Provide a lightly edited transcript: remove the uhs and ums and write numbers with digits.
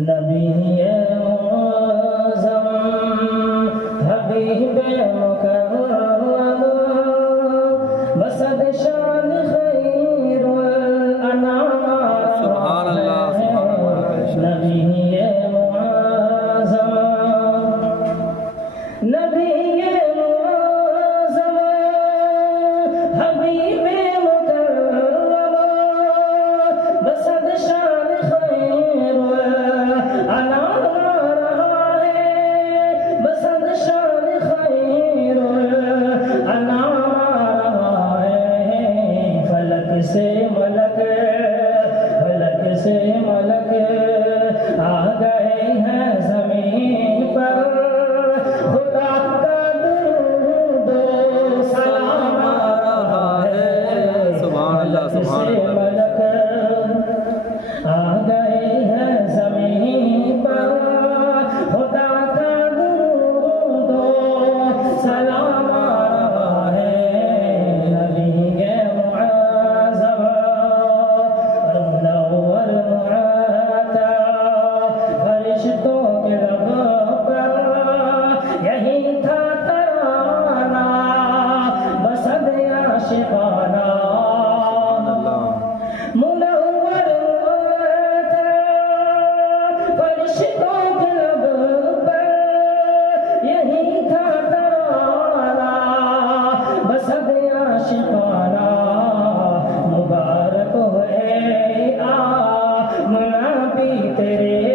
نبی معظم حبیب مکرم بسد شان خیر الانام سبحان اللہ نبی معظم نبی معظم حبیب مکرم بسد شان خیر الانام بسد شان خیر الانام فلک سے ملک آ گئے ہیں زمین پر خدا کا درود و سلام آ رہا ہے سبحان اللہ سبحان اللہ ملک آ گئے ہیں زمین پر خدا کا درود و سلام آ رہا ہے نبی معظم منور معطا فرشتوں کے لب پر یہی تھا ترانہ بسد عاشقانہ منور معطا فرشتوں کے لب پر یہی تھا ترانہ بسد عاشقانہ مبارک ہوئے آمنا بھی تیرے